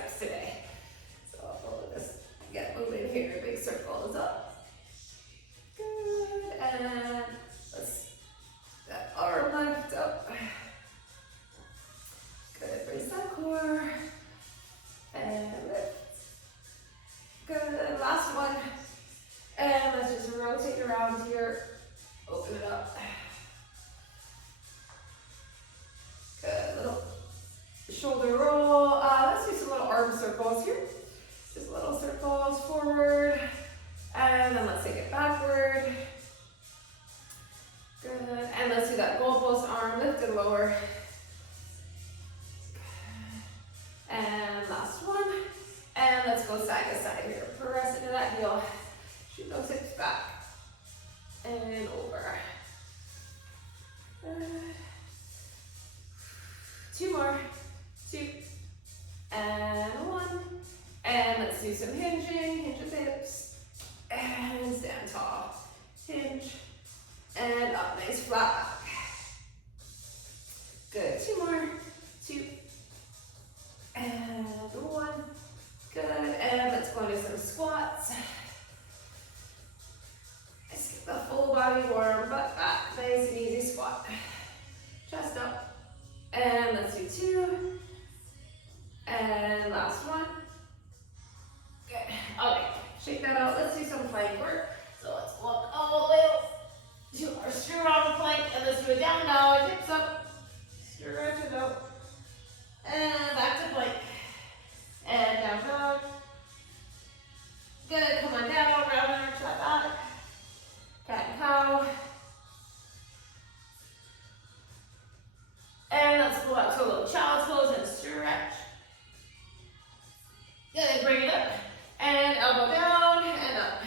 triceps today. So we'll just get moving here. Big circles up. Good. And let's that arm lift up. Good. Brace that core. And lift. Good. Last one. And let's just rotate around here. Open it up. Good. Little shoulder roll. Let's do some little arm circles here. Just little circles forward. And then let's take it backward. Good. And let's do that goalpost arm, lift and lower. Good. And last one. And let's go side to side here. Press into that heel. Shoot those hips back. And over. Good. Two more. Two. And one. And let's do some hinging. Hinge the hips. And stand tall. Hinge. And up, nice flat back. Good, two more, two, and one. Good, and let's go into some squats. Let's get the full body warm, butt back, nice and easy squat. Chest up, and let's do two, and last one. Good, okay, shake that out, let's do some plank work. So let's walk all the way up to our strong plank, and let's do a down dog, hips up, stretch it out, and back to plank, and down dog. Good, come on down, round and arch that back, cat and cow. And let's go out to a little child's pose and stretch. Good, bring it up, and elbow down, and up.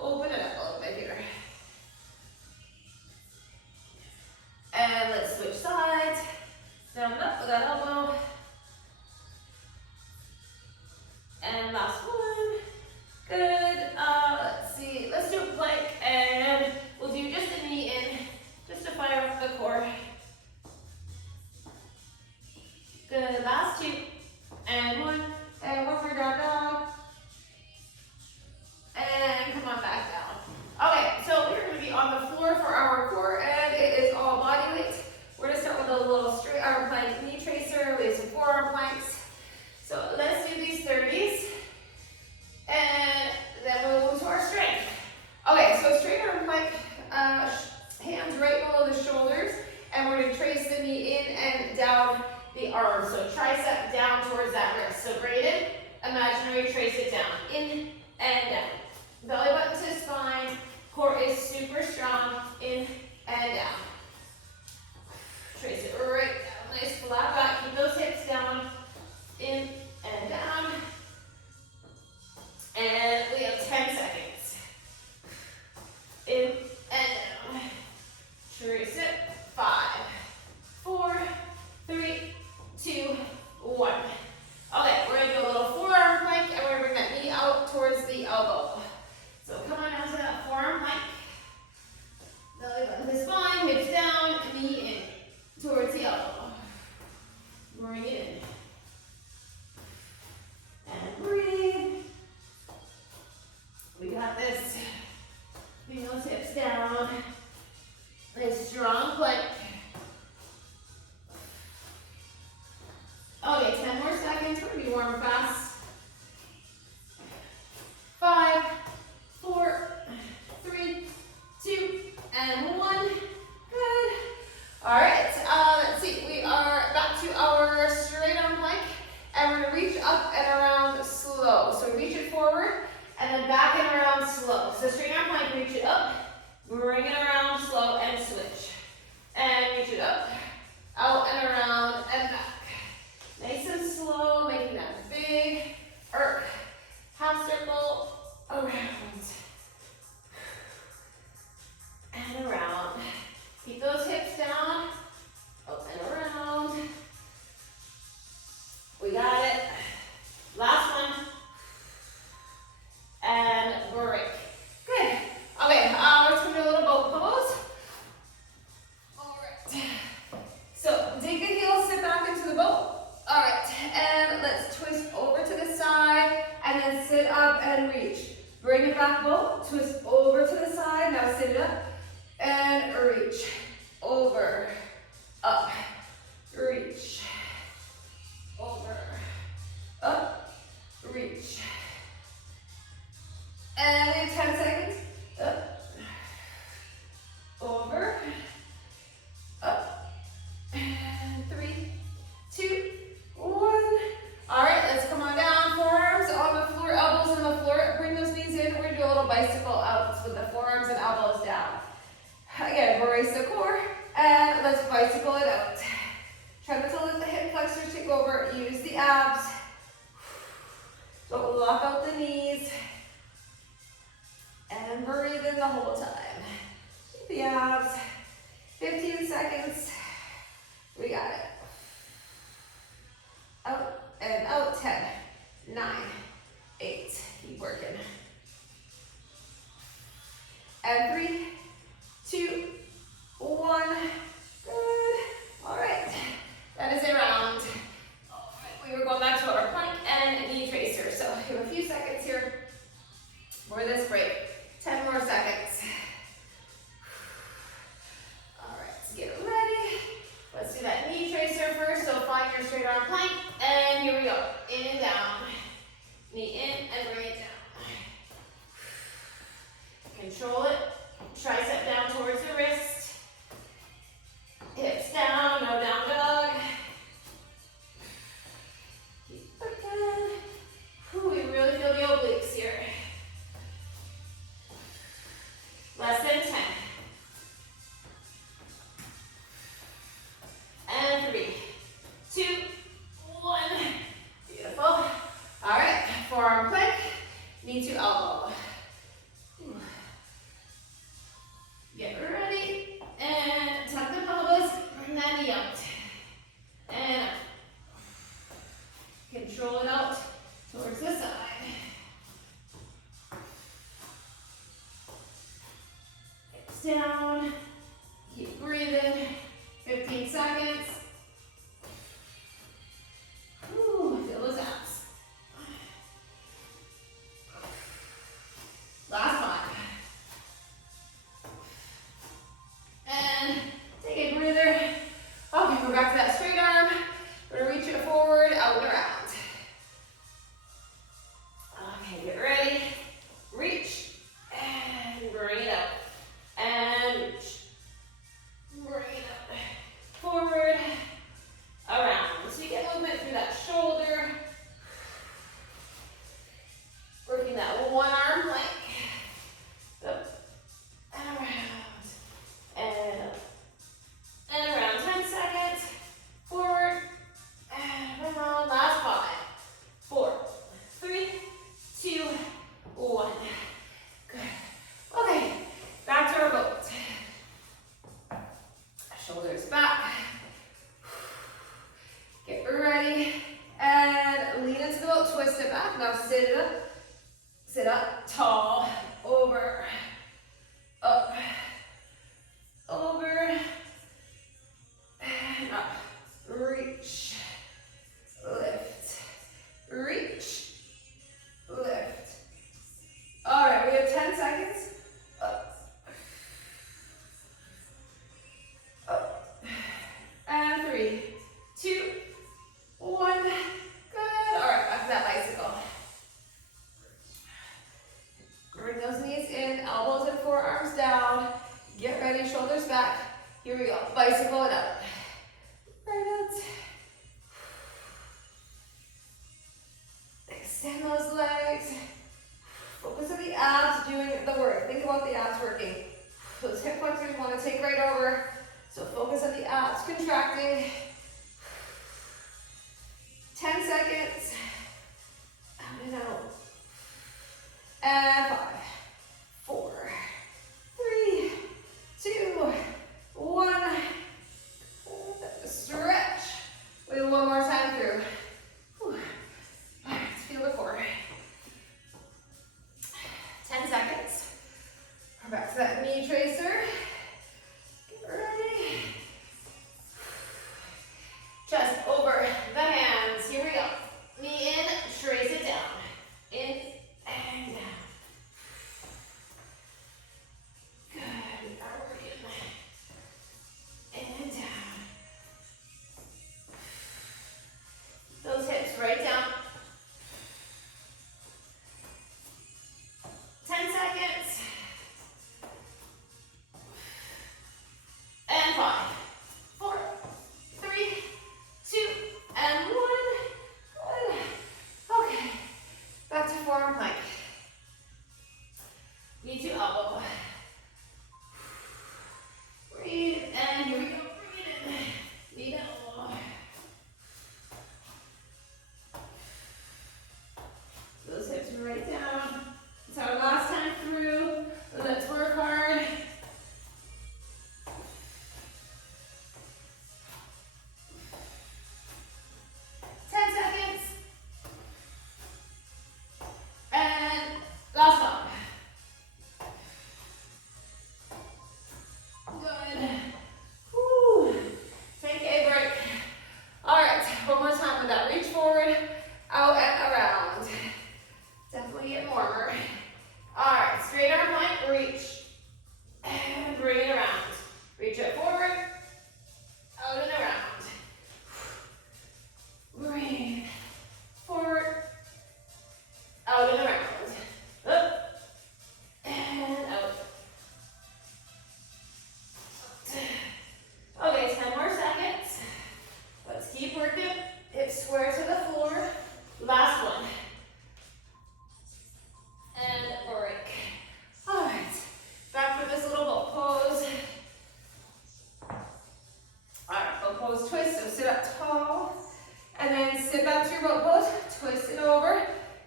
Open it up a little bit here. And let's switch sides. Down and up with that elbow. And last one. Good. Let's see. Let's do a plank, and we'll do just a knee in, just to fire up the core. Good. Last two. And one. And one more down dog. And come on back down. Okay, so we're going to be on the floor for our core, and it is all body weight. We're going to start with a little straight arm plank knee tracer. We have some forearm planks. So let's do these 30s, and then we'll move to our strength. Okay, so straight arm plank, hands right below the shoulders, and we're going to trace the knee in and down the arm. So tricep down towards that wrist. So bring it in, imaginary, trace it down, in and down. Belly button to spine, core is super strong, in and down. Trace it right down, nice flat back, keep those hips down, in and down. And we have 10 seconds. In and down. Trace it, 5, 4, 3, 2, 1. Okay, we're gonna do a little forearm plank, and we're gonna bring that knee out towards the elbow. So come on down to that forearm plank. Belly button to spine, hips down, knee in towards the elbow. Bring it in. And breathe. We got this. Bring those hips down. Nice strong plank. Okay, 10 more seconds. We're gonna be warm fast. 5, 4, 3, 2, and 1. Good. All right, let's see. We are back to our straight arm plank, and we're gonna reach up and around slow. So reach it forward, and then back and around slow. So straight arm plank, reach it up, bring it around slow, and switch. And reach it up, out and around, and back. Nice and slow, making that big arc, half circle, around, and around. Keep those hips down, up and around. We got it. Last one. And break. Good. Okay, we're just gonna do a little boat pose. Bring it back low, twist over to the side, now sit it up, and reach, over, up, reach, over, up, reach. And we have 10 seconds, up, over, up, and 3, 2, 1. All right, let's come on down, forearms on the floor, elbows on the floor, bring those knees in, we're gonna do a little bicycle outs with the forearms and elbows down. Again, brace the core, and let's bicycle it out. Try not to let the hip flexors take over, use the abs. Don't lock out the knees. And breathe in the whole time. Keep the abs. 15 seconds. We got it. Out and out. 10, 9, 8. Keep working. And 3, 2, 1. Good. All right. That is a round. All right. We were going back to our plank and knee tracer. So we have a few seconds here for this break. 10 more seconds. All right, let's get ready. Let's do that knee tracer first. So find your straight arm plank, and here we go. In and down. Knee in and bring it down. Control it. Tricep down towards the wrist. Hips down, no down dog. Keep working. We really feel the obliques here. Less than 10. And 3, 2, 1. Beautiful. All right, forearm plank, knee to elbow. Get ready, and tuck the pelvis, bring that knee out. And up. Control it out towards the side. Down, keep breathing, 15 seconds. Ooh, feel those abs. Last one. And take a breather. Okay, go back to that straight arm. We're gonna reach it forward, out and around. Okay, get ready. Reach, and bring it up. And reach. Bring it up. Forward. Around. So you get movement through that shoulder. Working that one arm plank. Up. And around. And up. And around. 10 seconds. Forward. And around. Last 5, 4, 3, 2, 1. Good. Okay. Back to our boat. Shoulders back. Get ready. And lean into the boat. Twist it back. Now sit it up. Sit up. Tall. Over. Up. Over. And up. Reach. Lift. Reach. Lift. All right. We have 10 seconds. Up. Up. And 3, 2, 1. Good. All right, back to that bicycle. Bring those knees in, elbows and forearms down. Get ready, shoulders back. Here we go. Bicycle it up. Right out. Extend those legs. Focus on the abs doing the work. Think about the abs working. Those hip flexors want to take right over. So focus on the abs contracting. 10 seconds. Out and out. And 5, 4, 3, 2, 1. Stretch. We have one more time through. Whew. All right, let's feel the core. 10 seconds. We're back to that knee tracer. Get ready. Chest over the hands. Here we go.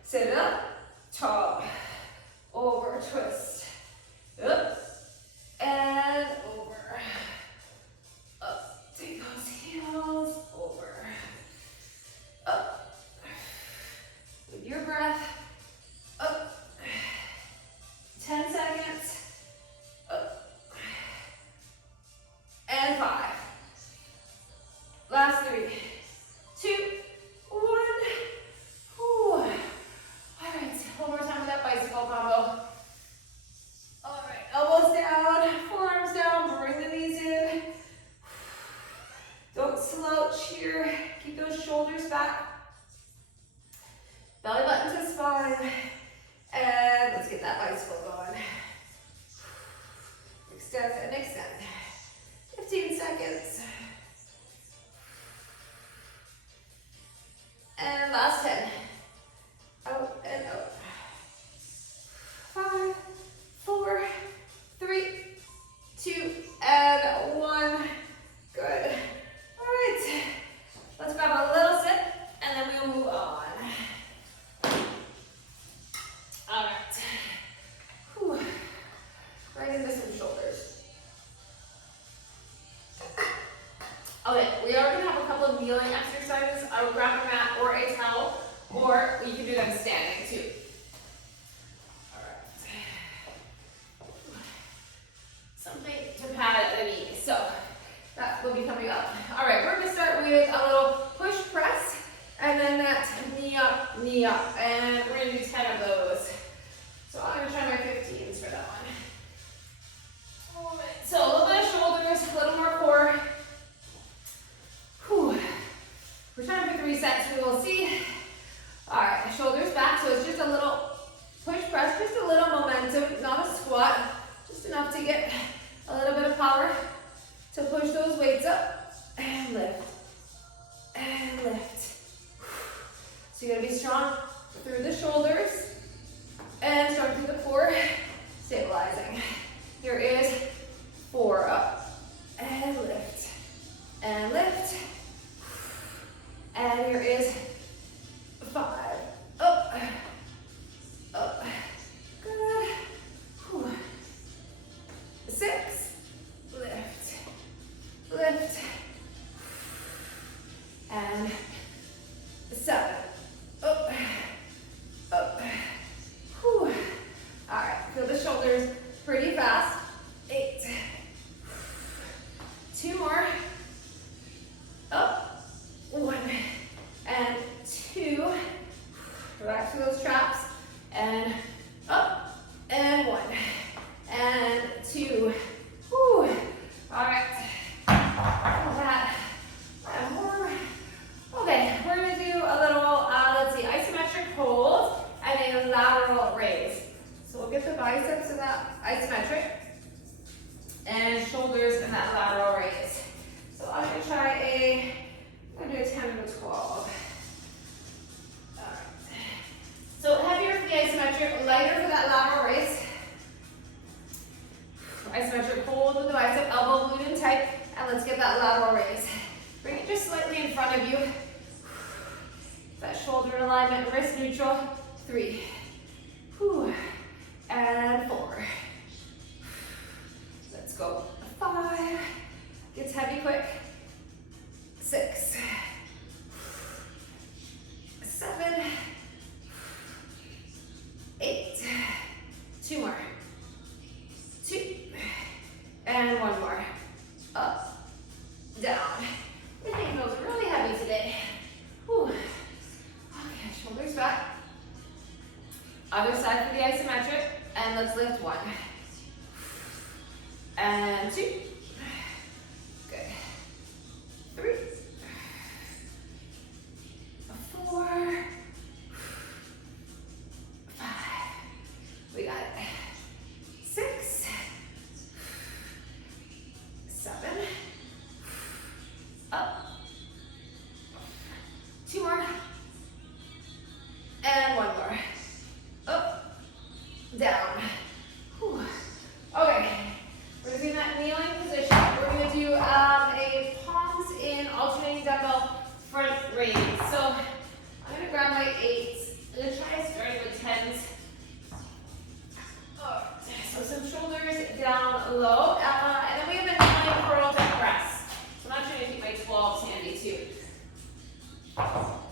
Sit up, tall, over, twist, up, and over, up, take those heels, over, up, with your breath, up, 10 seconds, up, and 5, last 3, 2, 1, whew. All right, one more time with that bicycle combo. All right, elbows down, forearms down, bring the knees in. Don't slouch here, keep those shoulders back. Belly button to spine, and let's get that bicycle going. Extend and extend. 15 seconds. And last 10. Out and out. 5, 4, 3, 2, and 1. Good. All right. Let's grab a little sip, and then we'll move on. All right. Whew. Right into some shoulders. Okay, we are going to have a couple of kneeling exercises. I will grab a mat or a towel, or you can do them standing too. All right. Something to pad the knee. So that will be coming up. All right, we're going to start with a little push press, and then that knee up, and we're going to do 10 of those. So I'm going to try my 15s for that one. All right, so a little bit of shoulders, a little more core. Whew. We're trying for 3 sets, we will see. All right, shoulders back, so it's just a little push press, just a little momentum, not a squat, just enough to get a little bit of power to push those weights up, and lift, and lift. So you gotta be strong through the shoulders, and strong through the core, stabilizing. Here is 4, up, and lift, and lift. And here is 5, up, up, good, whew. 6, lift, lift, and 7, up, up, whew. All right, feel the shoulders pretty fast. 8, 2 more, up, 1, and 2, relax through those traps, and up, and 1, and 2, whew. All right, that, and more. Okay, we're gonna do a little, let's see, isometric hold, and a lateral raise. So we'll get the biceps in that isometric, and shoulders in that lateral raise. So I'm gonna try I'm gonna do a 10 and a 12. All right. So heavier for the isometric, lighter for that lateral raise. Isometric hold with the bicep, elbow glued in tight, and let's get that lateral raise. Bring it just slightly in front of you. That shoulder in alignment, wrist neutral. 3, whew. And 4. Let's go. 5. Gets heavy quick. 6, 7, 8. 2 more. 2. And 1 more. Up, down. Everything feels really heavy today. Whew. Okay, shoulders back. Other side for the isometric. And let's lift 1. And 2. Good. 3. 4. 5. We got it. 6. 7. Up. 2 more. And 1 more. Up. Down. Whew. Okay. We're doing that kneeling position. We're going to do a palms in alternating dumbbell front raise. So I'm going to grab my 8s I'm gonna try starting with 10s. So some shoulders down low, and then we have a kneeling curl to press. So I'm actually gonna keep my 12s handy too. All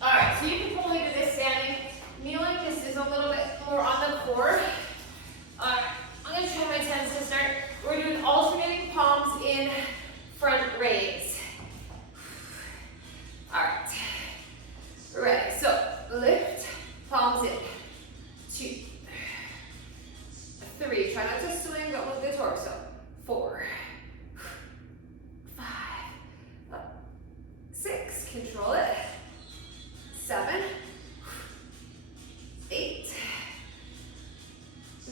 right, so you can totally do this standing. Kneeling just is a little bit more on the core. All right, I'm gonna try my 10s to start. We're doing alternating palms in front raise. All right, ready, so lift, palms in, 2, 3, try not to swing, don't move the torso, 4, 5, 6, control it, 7, 8,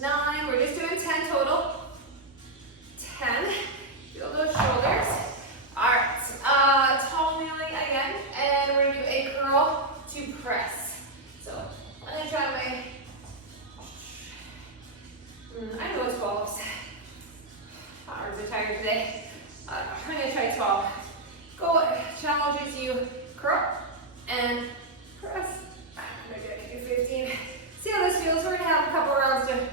9, we're just doing 10 total, 10, feel those shoulders. All right, tall kneeling again, and we're gonna do a curl to press. So I'm gonna try my, I know it's 12s. My arms are tired today. I'm gonna try 12. Go, challenges you, curl and press. Maybe I can do 15. See how this feels? We're gonna have a couple rounds to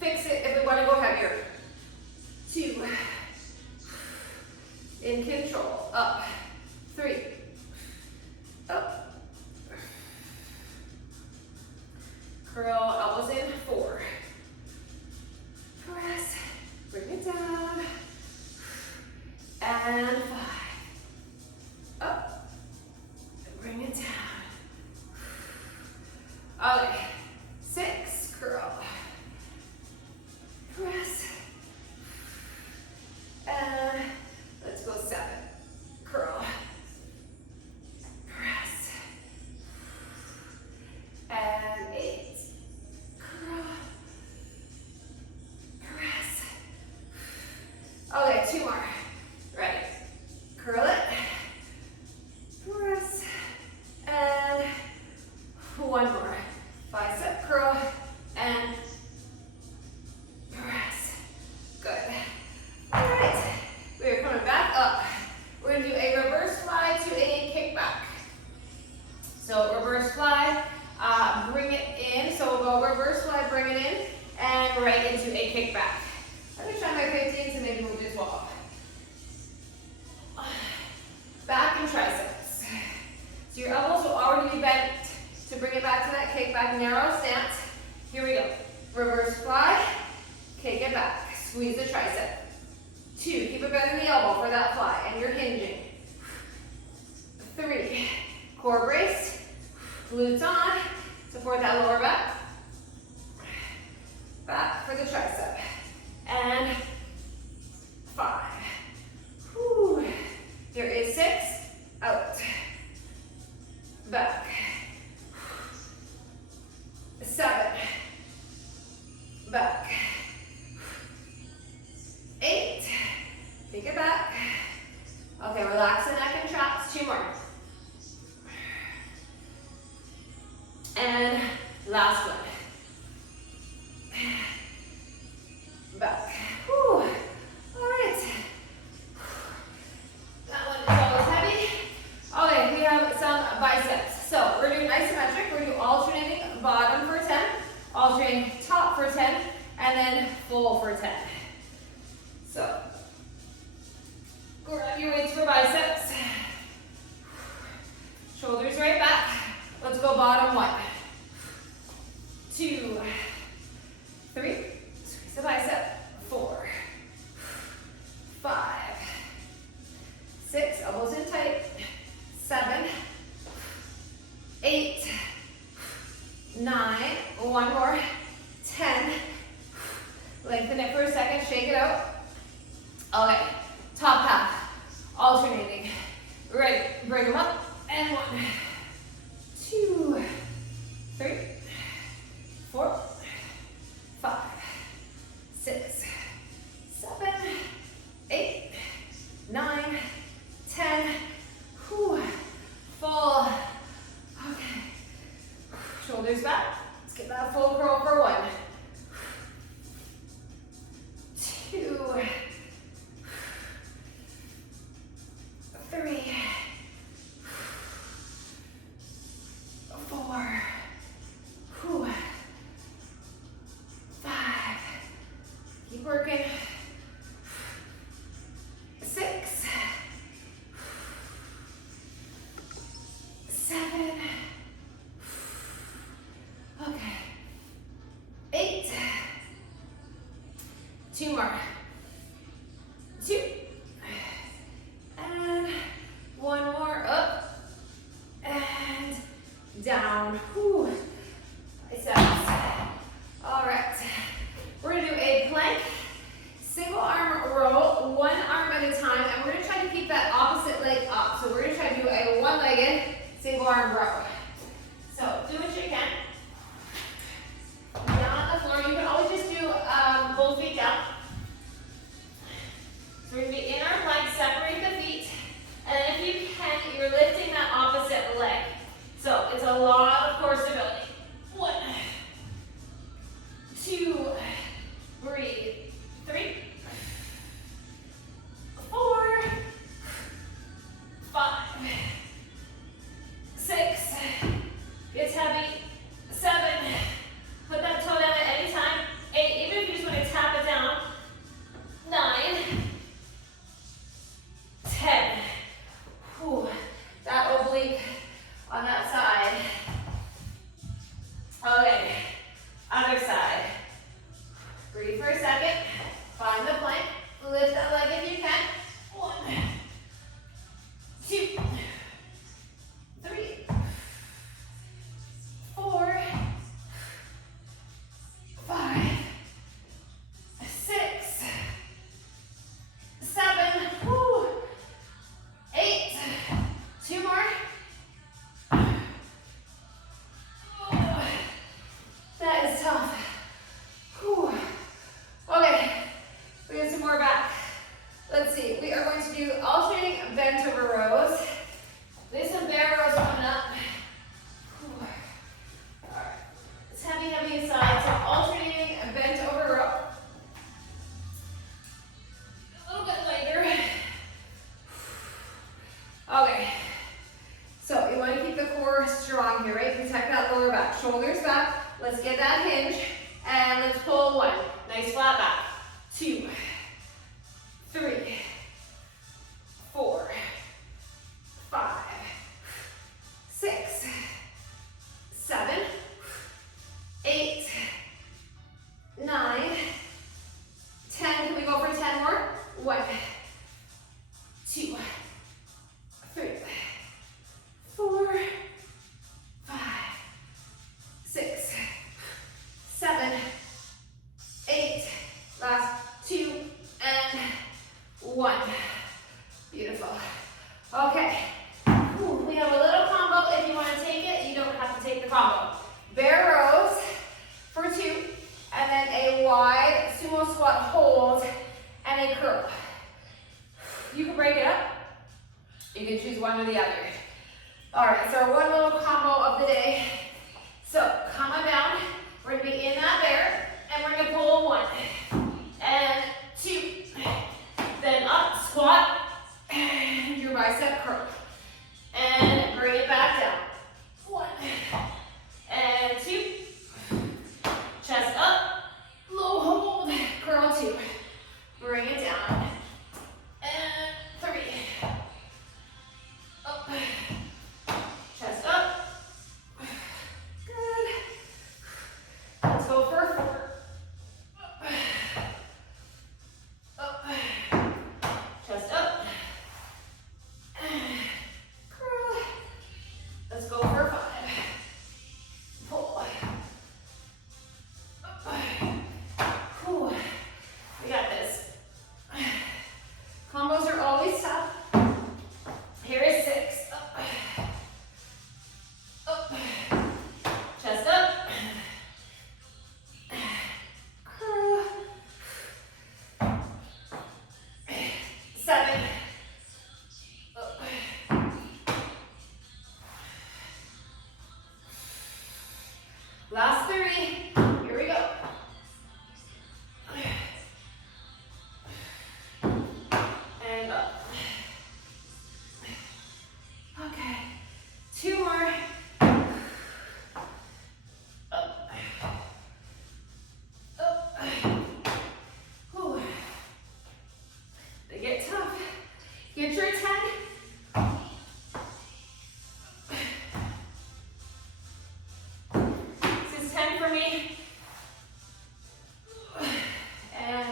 fix it if we wanna go heavier. 2, in control, up, 3, up, curl, elbows in, 4, press, bring it down, and 5, up, bring it down, okay, 6, curl, press, and let's go 7, curl, press, and 8, curl, press. Okay, 2 more. Ready? Curl it, press, and 1 more. Bicep curl and press. Good. All right, we're coming back up. We're gonna do a reverse fly to a kickback. So reverse fly, bring it in. So we'll go reverse fly, bring it in, and right into a kickback. I'm gonna try my 15s and maybe move to 12. Back and triceps. So your elbows will already be bent to bring it back to that kickback, narrow stance. Here we go. Reverse fly, kick it back, squeeze the tricep. 2, keep it bent in the elbow for that fly, and you're hinging. 3, core brace, glutes on, support that lower back. Back for the tricep. And 5. Whew. Here is 6, out. Back. 7. Back. 8. Take it back. Okay, relax the neck and traps. 2 more. And last one. Back. Whew. All right. That one is always heavy. Okay, we have some biceps. So we're doing isometric. We're doing alternating bottom for 10, alternating top for 10, and then full for 10. So grab your weights for biceps. Shoulders right back. Let's go bottom 1, 2, 3. Squeeze the bicep. 4, 5, 6. Elbows in tight. 7, 8, 9. 1 more. 10. Lengthen it for a second. Shake it out. Okay. Top half. Alternating. Ready. Bring them up. And 1, 2, 3, 4, 5, 6, 7, 8, 9, 10. Whew. Full. Okay. Shoulders back. Let's get that full curl for 1, 2, 3, 4, 2 more. 2. And 1 more. Up. And down. Whew. Biceps. All right. We're going to do a plank, single arm row, 1 arm at a time, and we're going to try to keep that opposite leg up. So we're going to try to do a one-legged single arm row. So do what you can. Down on the floor. You can always just do both feet down. So we're going to be in our plank, separate the feet, and then if you can, you're lifting that opposite leg. So it's a lot of core stability. 1, 2, breathe. 3, 4, 5, 6, gets heavy, 7, put that toe down at any time, 8, even if you just want to tap it down, 9, 10. Whew. That oblique on that side. Okay, other side. Breathe for a second. Find the plank. Lift that leg if you can. 1, 2, 3, 4, 5, 6, 7, whoo, 8, 2 more. That is tough. Whew. Okay, we got some more back. Let's see, we are going to do alternating bent over rows. There's some bear rows coming up. Whew. All right, it's heavy, heavy inside, so alternating bent over row. A little bit lighter. Okay, so you want to keep the core strong here, right? Protect that lower back, shoulders back. Let's get that hinge, and let's pull 1. Nice flat back. 2, 3, 4, 5, 6, 7, 8, 9, 10. Can we go for 10 more? 1, 2, 3, 4, 5, 6, 7, 8, last 2, and 1. Beautiful. Okay. Ooh, we have a little combo. If you want to take it, you don't have to take the combo. Bear rows for 2, and then a wide sumo squat hold and a curl. You can break it up. You can choose one or the other. All right, so our one little combo of the day. So come on down. We're going to be in that bear, and we're going to pull 1 and 2. Then up, squat, and your bicep curl. And bring it back down. 1 and 2. Chest up, low hold, curl 2. Bring it down. And 3. Up. Chest up. Good. Let's go for 4. Up. Chest up. Curl. Let's go for 5. Pull. Up. Whew. We got this. Combos are always tough. Here is 6. Up. Up. Chest up. Curl. 7. Up. Last 3. Here we go. And up. Okay. 2 more. Up. Up. Whew. They get tough. Get your 10. This is 10 for me. And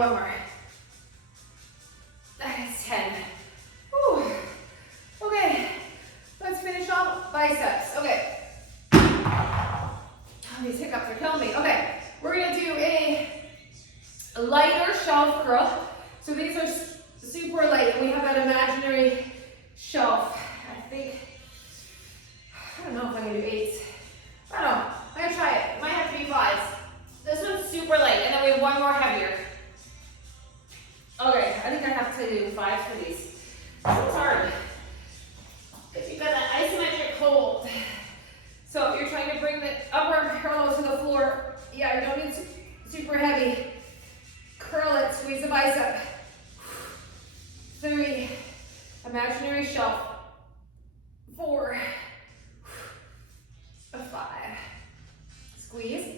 one more. That's 10. Whew. Okay, let's finish off biceps. Okay. Oh, these hiccups are killing me. Okay, we're gonna do a lighter shelf curl. So these are super light, and we have that imaginary shelf. I don't know if I'm gonna do 8s. I don't know. I'm gonna try it. It might have to be 5s. This one's super light, and then we have one more heavier. Okay, I think I have to do 5s for these. This one's hard. Because you've got that isometric hold. So if you're trying to bring the upper arm parallel to the floor, yeah, you don't need super heavy. Curl it, squeeze the bicep. 3, imaginary shelf. 4, 5, squeeze.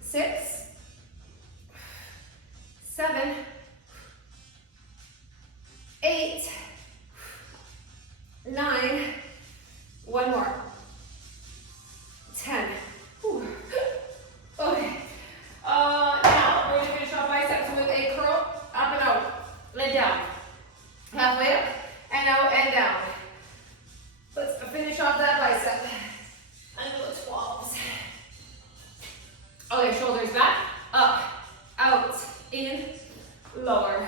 6, 7, 8, 9, one more. 10. Whew. Okay. Now we're going to finish off biceps with a curl up and out, then down. Halfway up and out and down. Let's finish off that bicep. And go 12s. Okay, shoulders back, up, out, in, lower.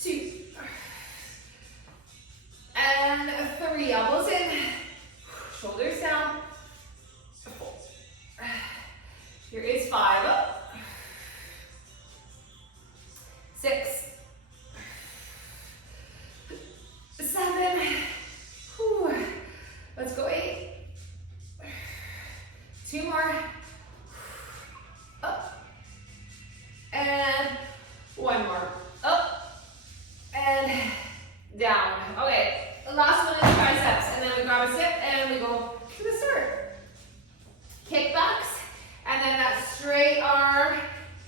2. And 3, elbows in, shoulders down. 4. Here is 5, up. 6. 7. Whew. Let's go 8. 2 more. Up. And 1 more. Up. And down. Okay. The last one is triceps. And then we grab a step and we go to the start. Kickbacks. And then that straight arm,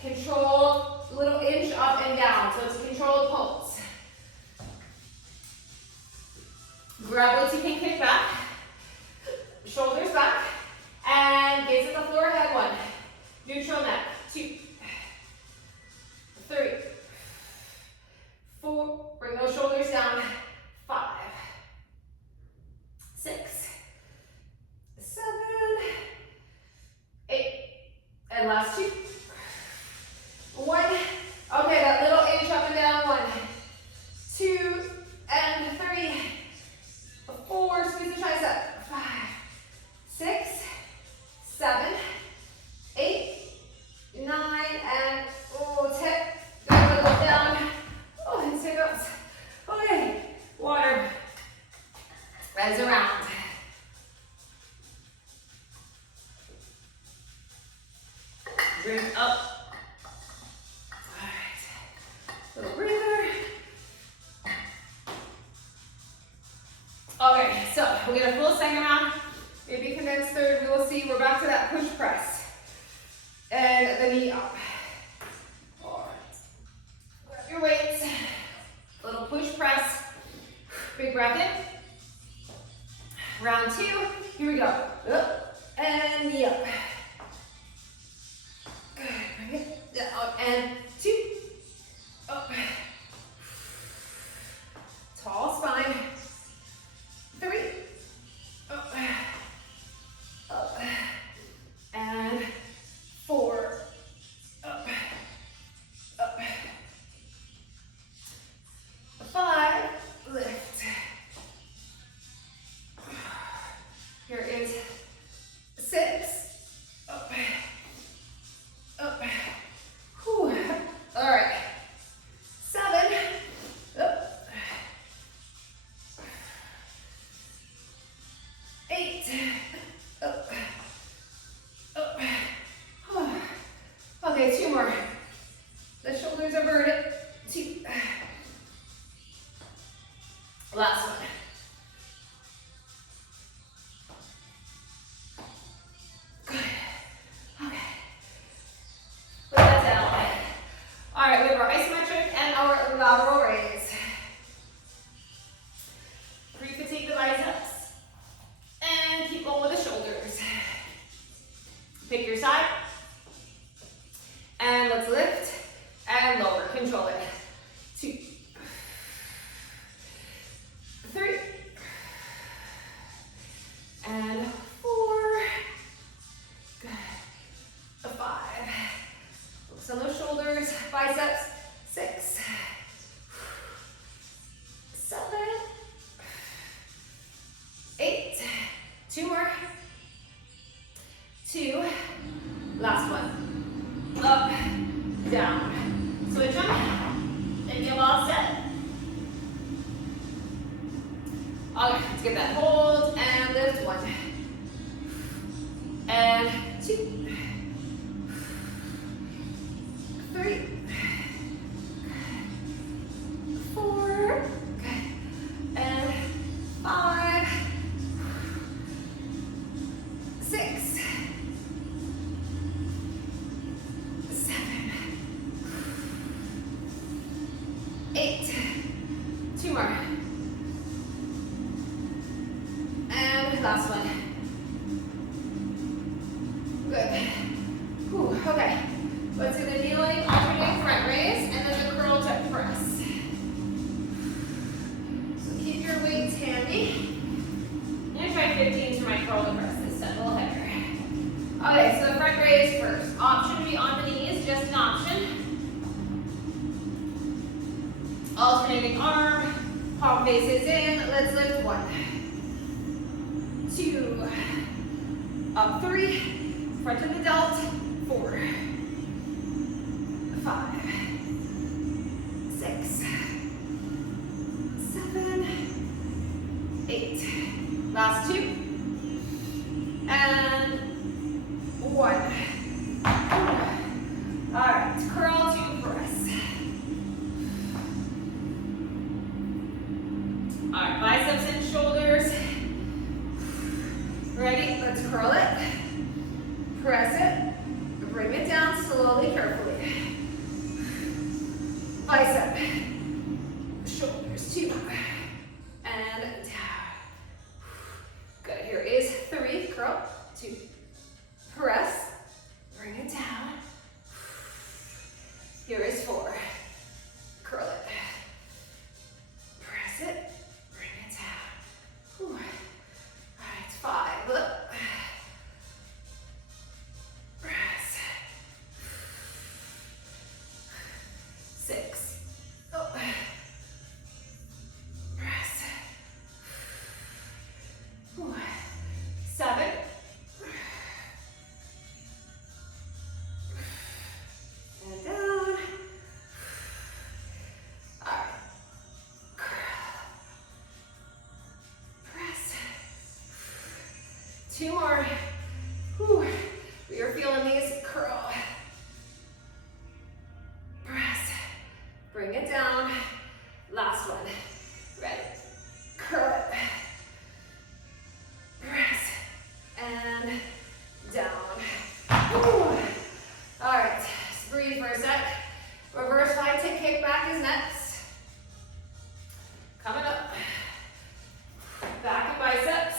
controlled little inch up and down. So it's a controlled pulse. Grab what you can kick back. Shoulders back. And gaze at the floor, head 1. Neutral neck. 2. 3. 4. Bring those shoulders down. 5. 6. 7. 8. And last 2. 1. Okay, that little inch up and down. 1. 2. And 3. 4. Squeeze the tricep. 5. 6. 7, 8, 9, and 10. Gotta look down. Oh, and sit-ups. Okay, water. Rise around. Bring up. All right. Little breather. Okay, so we get a full second round. Maybe condensed third, we will see. We're back to that push press. And the knee up. All right. Grab your weights. Little push press. Big breath in. Round 2. Here we go. Up and knee up. Good. Bring it down. And 2. Up. Tall spine. 3. Up. Up. And 4. Up. Up. 5. Lift. Here is 6. Up. Up. Whew. All right. 7. Up. 8. Up. Up. Okay, 2 more. The shoulders are verted. 2. Last one. Good. Okay. Put that down. All right, we have our isometric and our lateral raise. Pre-fatigue the biceps. And keep going with the shoulders. Pick your side. And let's lift. And control it. 2, 3, and 4. Good. 5. Focus on those shoulders, biceps. 6, 7, 8. 2 more. 2. Last one. Up, down. Switch them, and get all set. Okay, let's get that hold and lift. 1, and 2, 3, 4, and 5, 6, 7, 8. 2 more. And last one. Good. Whew, okay. Let's do the kneeling, alternating front raise, and then the curl to press. So keep your weights handy. I'm gonna try 15s for my curl to press this time, a little heavier. Okay, so the front raise first. Option to be on the knees, just an option. Alternating arm, palm faces in. Let's lift. 1, 2, up 3, front of the delt. 4, 5, 6, 7, 8. Last 2. And 1. All right, curl to press. All right, biceps and shoulders. Ready? Let's curl it. Press it. Bring it down slowly, carefully. Bicep. Shoulders. 2. And down. Good. Here is 3. Curl. 2. Press. Bring it down. Here is 4. Curl it. Press it. Bring it down. Whew. All right, 5. Look. Press. 6. Oh. Press. Whew. 7. And down. All right. Curl. Press. 2 more. Whew. We are feeling these. Curl. Press. Bring it down. Last one. Ready. Curl it. Press. And down. Whew. All right. Just breathe for a sec. Reverse high tick kickback is next. Coming up. Back and biceps.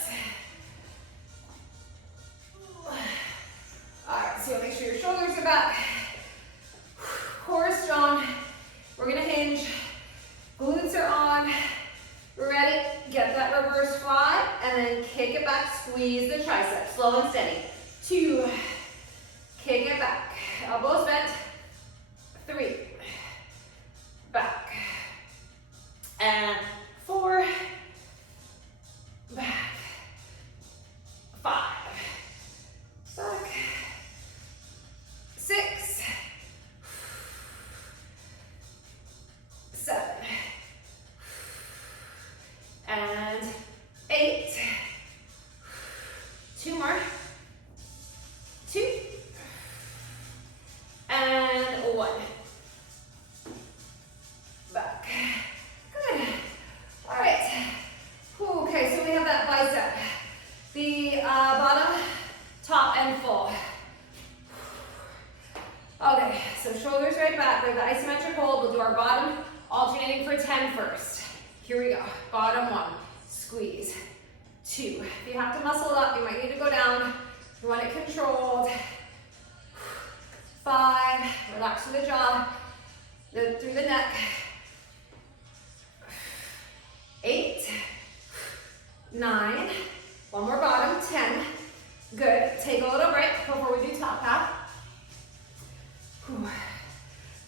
All right, so make sure your shoulders are back. Core is strong. We're gonna hinge. Glutes are on. Ready? Get that reverse fly and then kick it back. Squeeze the triceps. Slow and steady. 2. Kick it back. Elbows bent. 3. Back. And 4. Back. 5. Back. 6. 7. And 8. 2 more. 2. And 1. Back. Good. All right. Okay, so we have that bicep. The bottom, top, and full. Okay, so shoulders right back. We have the isometric hold. We'll do our bottom, alternating for 10 first. Here we go. Bottom 1. Squeeze. 2. If you have to muscle up, you might need to go down. You want it controlled. 5. Relax through the jaw. Through the neck. 8, 9, one more bottom, 10. Good. Take a little break before we do top half. Whew.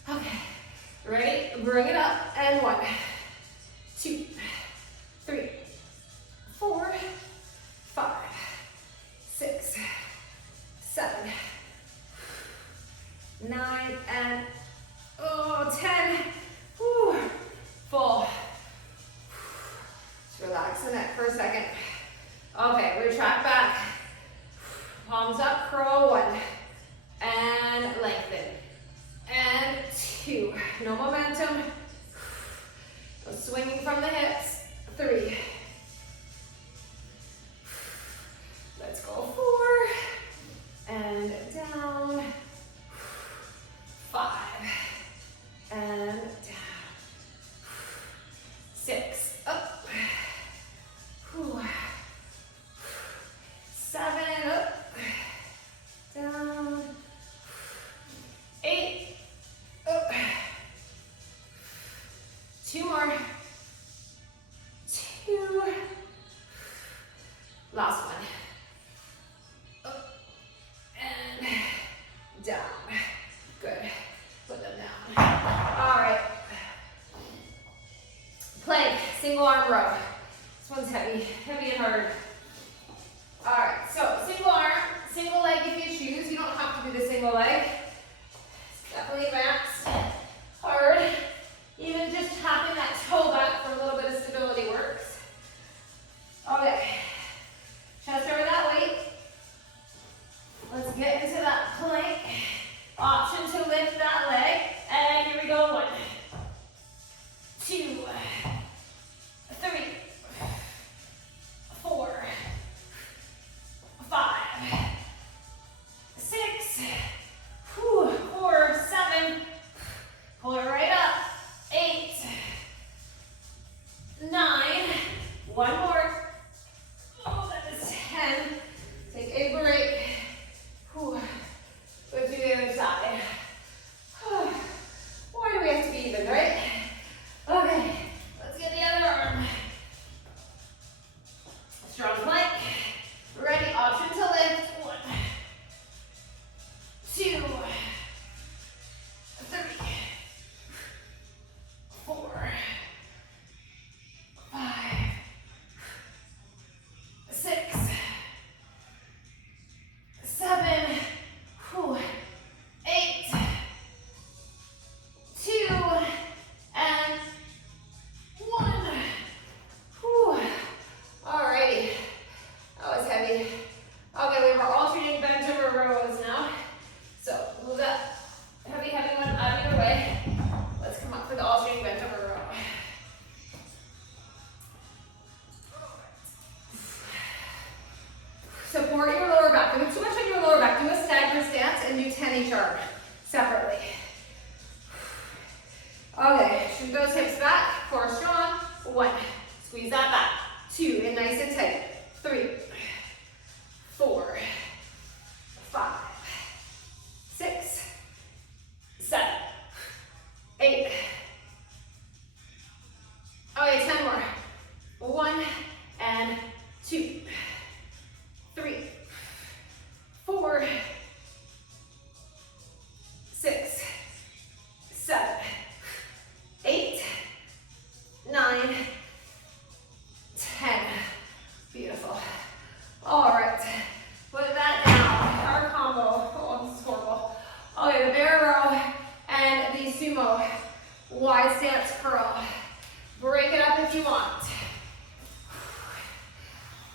Okay. Ready? Bring it up. And 1, 2, 3, 4, 5, 6, 7, 9, and 10. Whew. Full. Just relax the neck for a second. Okay, retract back. Palms up, curl 1. And lengthen. And 2. No momentum. No swinging from the hips. 3. Let's go 4. And down. 5. And down. 6. Up. 7. Up. Down. 8. Up. 2 more. 2. Last one. Up. And down. Good. Put them down. All right. Plank, single arm row. This one's heavy, heavy and hard. All right, so single arm, single leg if you choose. You don't have to do the single leg. It's definitely advanced, hard. Even just tapping that toe back for a little bit of stability works. Okay, chest over that weight. Let's get into that plank. Option to lift that leg. And here we go. 1, 2, 3, 4, 5, 6, 4, 7, pull it right up, 8, 9, one more, that is 10, take a break, go to the other side. Why do we have to be even, right? Okay, let's get the other arm. Strong plank. Ready, option to lift. 1, 2, 3, 4, 5, 6, 7, 8, 2, and 1. Alrighty. That was heavy. Okay, we were alternating bent over rows now. So move that heavy one out of your way. Let's come up for the alternating bent over row. Support your lower back. Don't get too much on your lower back. Do a stagger stance and do 10 each arm separately. Okay, shoot those hips back. Core strong. 1. Squeeze that back. 2. And nice and tight. 3, 4, 5, 6, 7, 8. Okay, 10 more. 1 and 2, 3, 4, 6, 7, 8, 9, 10. Beautiful. All right, put that down. Our combo. Oh, this is horrible. Okay, the bear row and the sumo wide stance curl. Break it up if you want.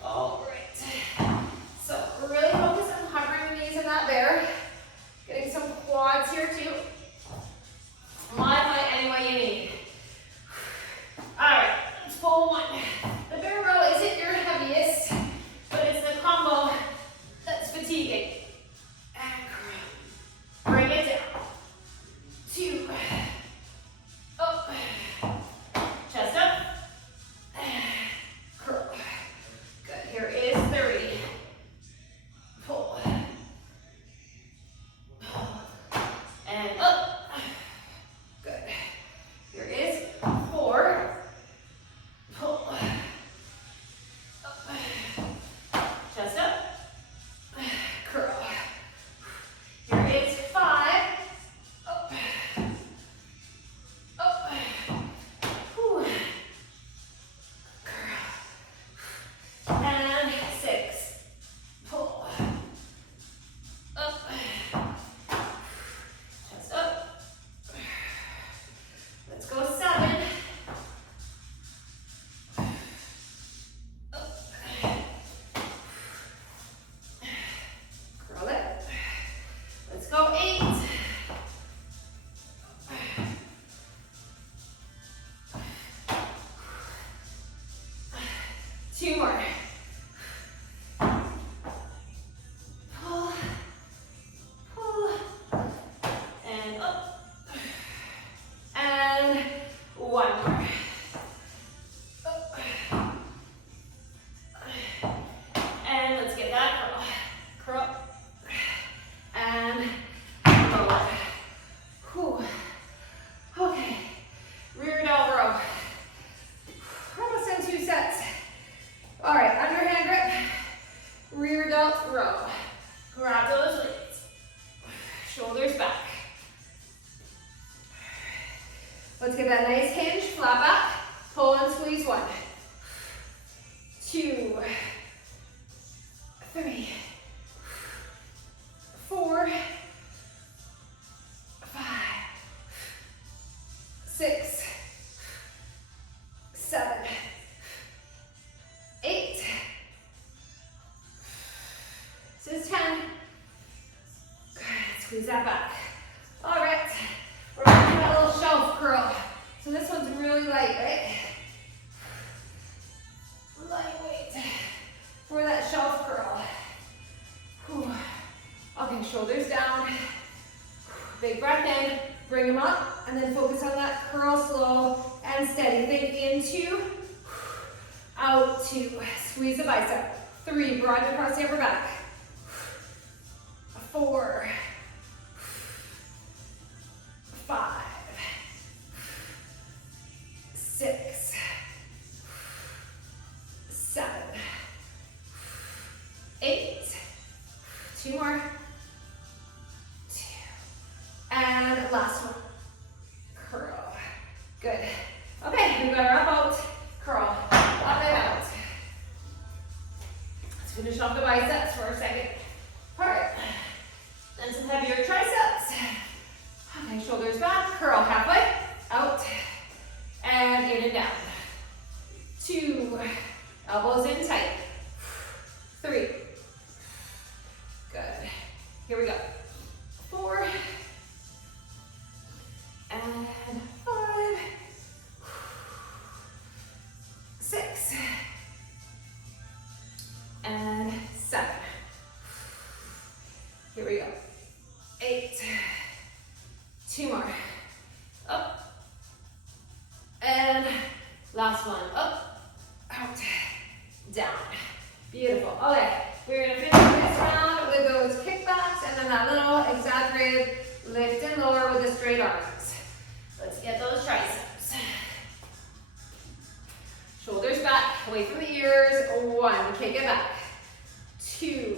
All right. So really focus on hovering the knees in that bear. Getting some quads here too. Modify any way you need. All right, let's pull 1. The bear row isn't your heaviest, but it's the combo that's fatiguing. And curl. Bring it down. 2. Up. Chest up. Curl. Good. Here we 2 more. Pull, pull, and up. And 1 more. Up. And let's get that curl. Curl. And lower. Whew. Okay. Rear delt row. We're almost done 2 sets. All right, underhand grip, rear delt row. Grab those weights. Shoulders back. Let's get that nice hinge, flat back. Pull and squeeze 1, 2, 3, 4, 5, 6, 7, 8. This is 10. Good, squeeze that back. All right, we're gonna do that little shelf curl. So this one's really light, right? Lightweight for that shelf curl. Whew. Okay, shoulders down. Big breath in, bring them up, and then focus on that curl slow and steady. Think into, out, 2, squeeze the bicep. 3, broaden across the upper back. 4, 5, 6, 7, 8. 2 more. 2. And last one. Curl. Good. Okay, we got our up out, curl, up and out. Let's finish off the biceps for a second part. Then some heavier triceps. Okay, shoulders back, curl halfway, out, and in and down. 2, elbows in tight. 3, good. Here we go. 4, and 5, 6, and 7. Here we go. 8, 2 more. Up, and last one. Up, out, down. Beautiful. Okay, we're gonna finish this round with those kickbacks and then that little exaggerated lift and lower with the straight arms. Let's get those triceps. Shoulders back, away from the ears. 1, kick it back. 2,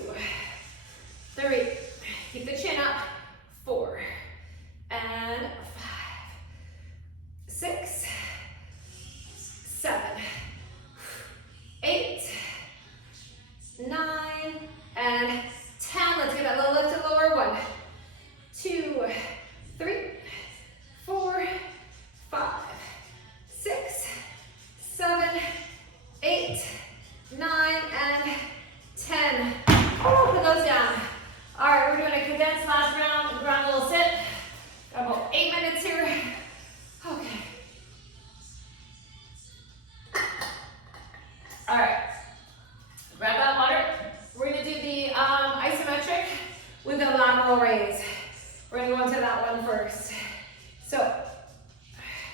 3, keep the chin up. 4, and 5, 6, 7, 8, 9, and 10. Let's get that little lift and lower. 1, 2, 3, 4, 5, 6, 7, 8, 9, and 10. Oh, put those down. All right, we're doing a condensed last round, ground a little sit. Got about 8 minutes here. Okay. All right. Grab that water. We're gonna do the isometric with the lateral raise. We're gonna go into that one first. So,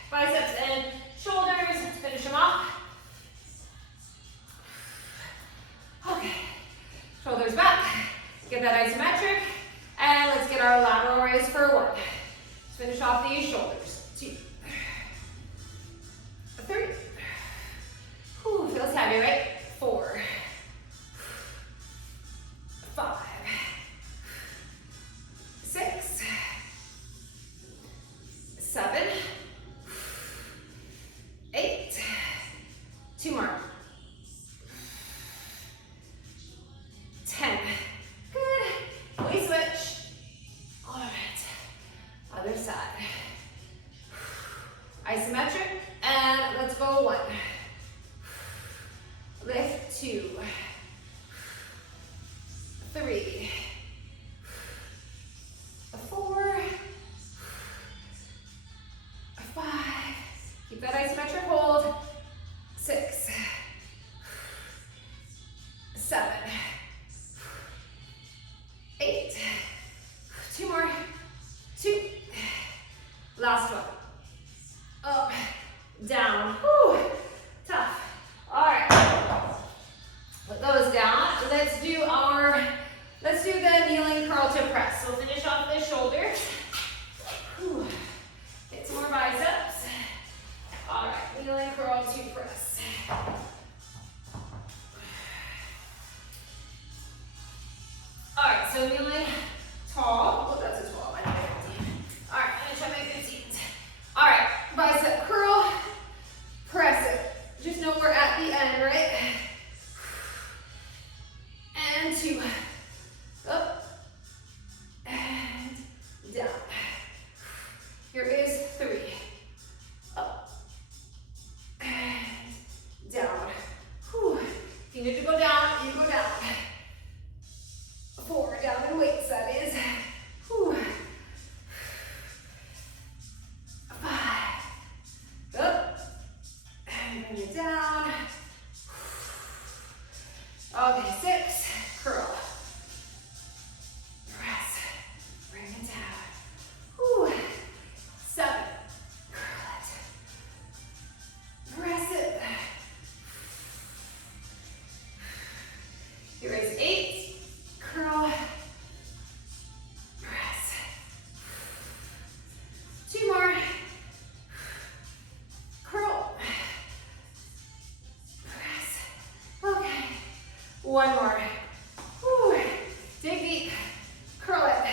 biceps and shoulders, let's finish them off. Okay, shoulders back, get that isometric, and let's get our lateral raise for 1. Let's finish off these shoulders. 2, 3, whew, feels heavy, right? 4, 5, 6, 7, 8, 2 more, 10, good, we switch, all right, other side, isometric, and let's go 1, lift 2, 3, 4, 5, keep that isometric hold, 6, One more. Whew. Dig deep. Curl it.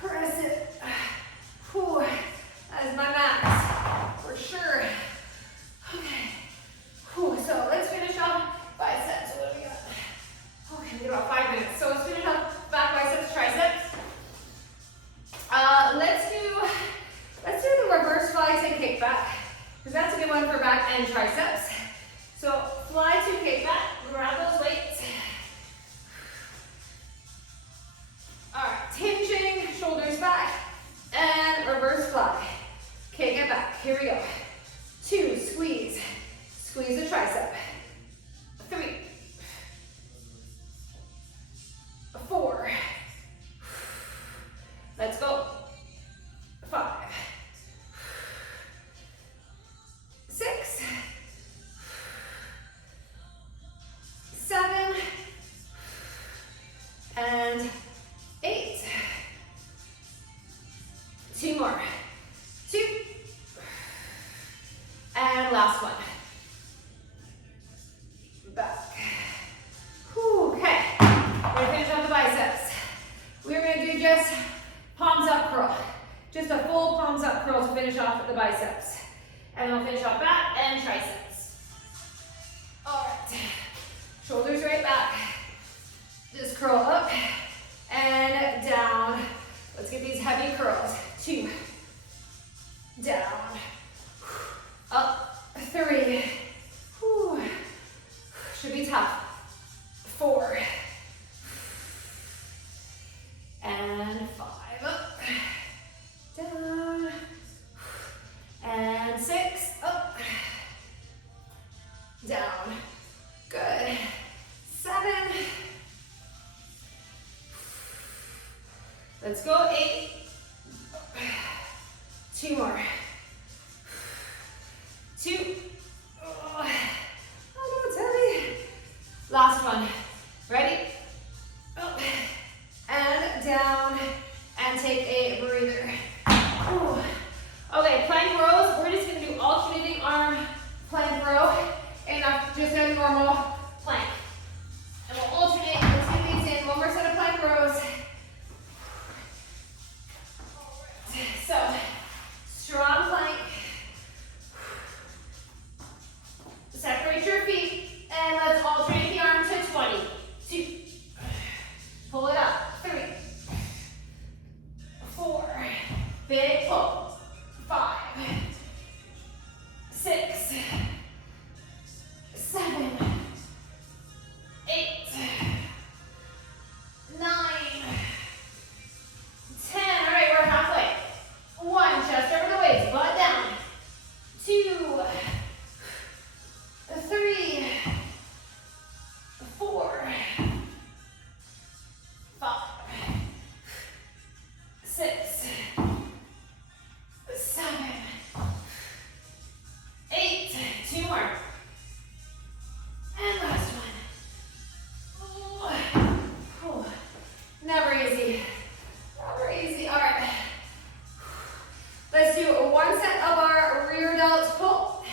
Press it. Whew. That is my max, for sure. Okay. Whew. So let's finish off biceps. What do we got? Okay, we got about 5 minutes. So let's finish off back biceps, triceps. Let's do the reverse fly to kick back, because that's a good one for back and triceps. So fly to kick back, grab those weights. All right, hinging, shoulders back, and reverse fly. Kick it back, here we go. 2, squeeze, squeeze the tricep. 3, 4, let's go. 5, 6, 7, and 8. 2 more. 2, and last one. Back. Whew, okay, we're gonna finish off the biceps. We're gonna do just palms up curl. Just a full palms up curl to finish off the biceps. And then we'll finish off back and triceps. All right, shoulders right back. Just curl up and down. Let's get these heavy curls. 2, down, up, 3, whew. Should be tough. 4, and 5, up, down, and 6, up, down, good, 7, let's go, 8, 2 more, 2, oh, don't tell me, last one, ready, up, and down, and take a breather. Ooh. Okay, plank rows, we're just gonna do alternating arm plank row, and just a normal plank. And we'll alternate, let's get these in, one more set of plank rows. So, strong plank. Separate your feet, and let's alternate the arm to 20. 2, pull it up, 3, 4, big pull, 5, 6, 7, 8, 9, 10. All right, we're halfway. 1, chest over the waist, butt down. 2, 3, 4, 5, 6, 7, 8. 2 more. And last one. Ooh. Never easy. Never easy. All right. Let's do one set of our rear delts pull,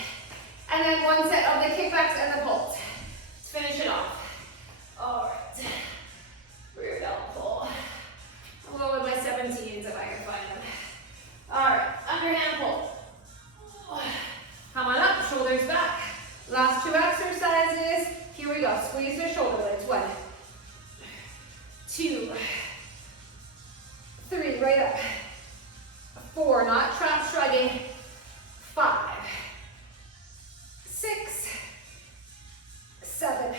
and then one set of the kickbacks and the pulls. Let's finish it off. All right. Rear delt pull. I'll go with my 17s if I can find them. All right. Underhand pull. Come on up. Shoulders back. Last 2 exercises. Here we go. Squeeze the shoulder blades. 1, 2, 3. Right up. 4. Not trap shrugging. 5, 6, 7,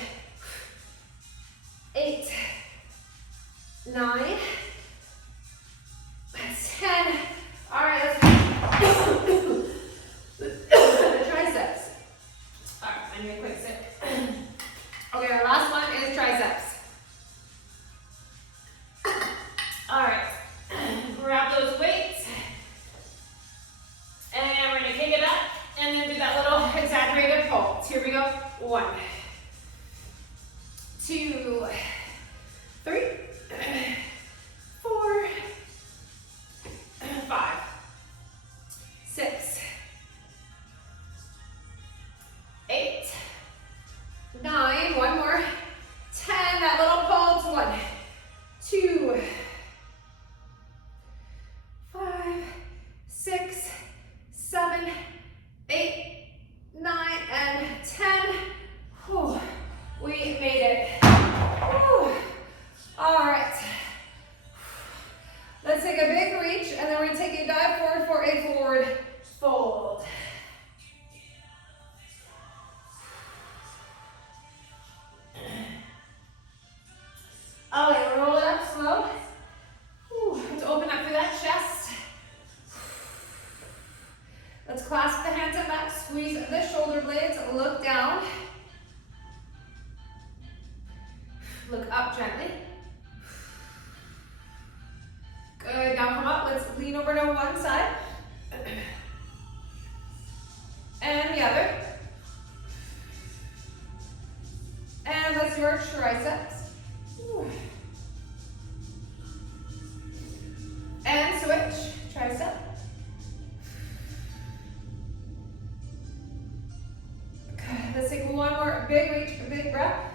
8, 9. That's 10. All right, let's do the triceps. All right, I need a quick sip. Okay, our last one is triceps. All right, grab those weights, and we're gonna kick it back, and then do that little exaggerated pull. Here we go. 1, 2, 3, 4, 5, 6, 8, 9. One Let's clasp the hands up back, squeeze the shoulder blades, look down. Look up gently. Good, now come up, let's lean over to one side. And the other. And let's do our triceps. And switch, tricep. Let's take one more big reach, big breath.